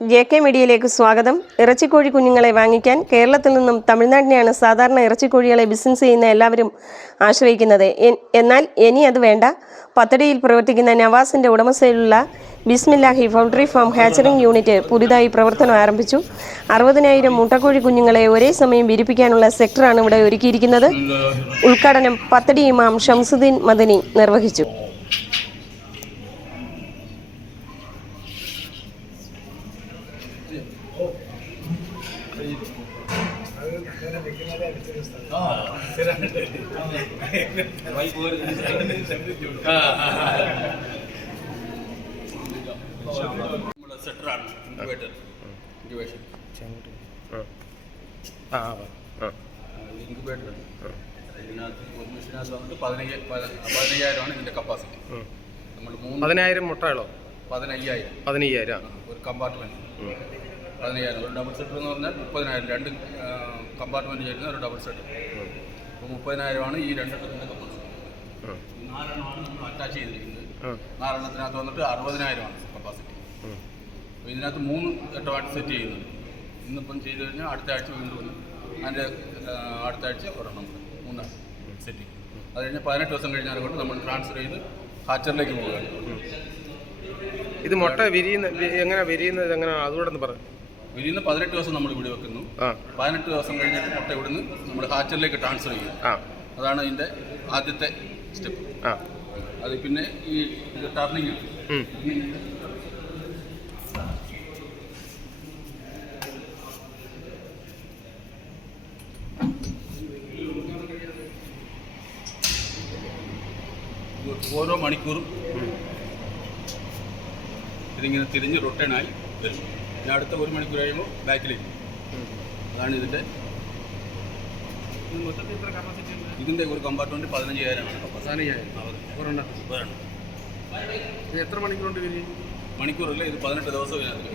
JK മീഡിയയിലേക്ക് സ്വാഗതം. ഇറച്ചിക്കോഴി കുഞ്ഞുങ്ങളെ വാങ്ങിക്കാൻ കേരളത്തിൽ നിന്നും തമിഴ്നാടിനെയാണ് സാധാരണ ഇറച്ചിക്കോഴികളെ ബിസിനസ് ചെയ്യുന്ന എല്ലാവരും ആശ്രയിക്കുന്നത്. എന്നാൽ ഇനി അത് വേണ്ട. പത്തടിയിൽ പ്രവർത്തിക്കുന്ന നവാസിൻ്റെ ഉടമസ്ഥയിലുള്ള ബിസ്മില്ലാഹി പൗൾട്രി ഫാം ഹാച്ചറിംഗ് യൂണിറ്റ് പുതുതായി പ്രവർത്തനം ആരംഭിച്ചു. 60,000 മുട്ടക്കോഴി കുഞ്ഞുങ്ങളെ ഒരേ സമയം വിരിപ്പിക്കാനുള്ള സെക്ടറാണ് ഇവിടെ ഒരുക്കിയിരിക്കുന്നത്. ഉദ്ഘാടനം പത്തടി ഇമാം ഷംസുദ്ദീൻ മദനി നിർവഹിച്ചു. സെറ്ററാണ് ഇൻക്യുബേഷൻ ഇൻക്യുബേറ്റർ ഇതിനകത്ത് ഒരു മെഷീനകത്ത് വന്നിട്ട് 15,000 ഇതിൻ്റെ കപ്പാസിറ്റി. നമ്മൾ 10,000 മുട്ടകളോ? 15,000 ഒരു കമ്പാർട്ട്മെൻറ്റ്. 15,000 ഒരു ഡബിൾ സെറ്റർ എന്ന് പറഞ്ഞാൽ 30,000 രണ്ട് കമ്പാർട്ട്മെൻറ്റ് ചേരുന്ന ഒരു ഡബിൾ സെറ്റർ. അപ്പോൾ 30,000 ഈ രണ്ടെണ്ണത്തിൻ്റെ കപ്പാസിറ്റി. 4 നമ്മൾ അറ്റാച്ച് ചെയ്തിരിക്കുന്നത്. 4 എണ്ണത്തിനകത്ത് വന്നിട്ട് 60,000 കപ്പാസിറ്റി. അപ്പോൾ ഇതിനകത്ത് 3 ഘട്ടമായിട്ട് സെറ്റ് ചെയ്യുന്നുണ്ട്. ഇന്നിപ്പം ചെയ്ത് കഴിഞ്ഞാൽ അടുത്ത ആഴ്ച വീണ്ടും വന്ന് അതിൻ്റെ അടുത്ത ആഴ്ച ഒരെണ്ണം 3 സെറ്റിങ്. അത് കഴിഞ്ഞാൽ 18 ദിവസം കഴിഞ്ഞാൽ കൊണ്ട് നമ്മൾ ട്രാൻസ്ഫർ ചെയ്ത് ഹാച്ചറിലേക്ക് പോവുകയാണ്. ഇത് മുട്ട എങ്ങനെ വിരിയുന്നത് എങ്ങനെ അതുകൂടെ ഒന്ന് പറഞ്ഞു. വിരിയുന്ന 18 ദിവസം നമ്മൾ ഇവിടെ വെക്കുന്നു. 18 ദിവസം കഴിഞ്ഞിട്ട് മുട്ട ഇവിടുന്ന് നമ്മൾ ഹാച്ചറിലേക്ക് ട്രാൻസ്ഫർ ചെയ്യും. അതാണ് ഇതിൻ്റെ ആദ്യത്തെ സ്റ്റെപ്പ്. അത് പിന്നെ ഈ ടർണിങ് ഓരോ മണിക്കൂറും ഇതിങ്ങനെ തിരിഞ്ഞ് റൊട്ടേണായി വരും. ഇനി അടുത്ത 1 മണിക്കൂർ കഴിയുമ്പോൾ ബാക്കിലേക്ക്. അതാണ് ഇതിൻ്റെ ഒരു കമ്പാർട്ട്മെൻറ്റ് 15,000 കപ്പാസിറ്റി. എത്ര മണിക്കൂറുണ്ട് മണിക്കൂറല്ല, ഇത് 18 ദിവസം ഇതിനകത്ത്.